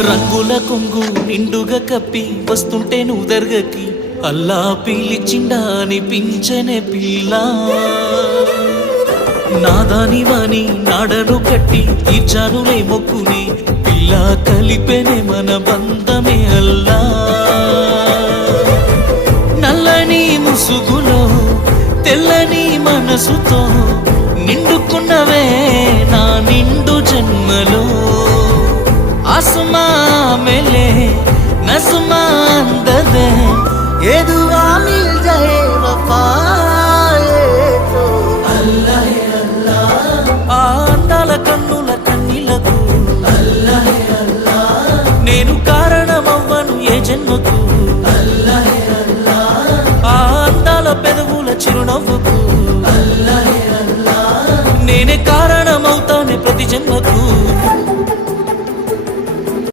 రంగుల కొంగు నిండుగా కప్పి వస్తుంటే నువ్వు దర్గకి అల్లా పిలిచిండా అనిపించనే పిల్ల నాదాని వాణి నాడను కట్టి తీర్చానులే మొక్కుని పిల్ల కలిపెనే మన బంధమే అల్లా నల్లని ముసుగులో తెల్లని మనసుతో నిండుకున్నవే నా నిండు జన్మలో आसमां मिले नस्मा अंदर ये दुआ मिल जाए वफा तो अल्लाह अल्लाह अंदाల కన్నుల కన్నీలకు अल्लाह अल्लाह నేను కారణమవ్వను ఏ జన్మకు अल्लाह अल्लाह అందాల పెదవుల చిరునవ్వుకు अल्लाह अल्लाह నేనే కారణమవుతానే ప్రతి జన్మకు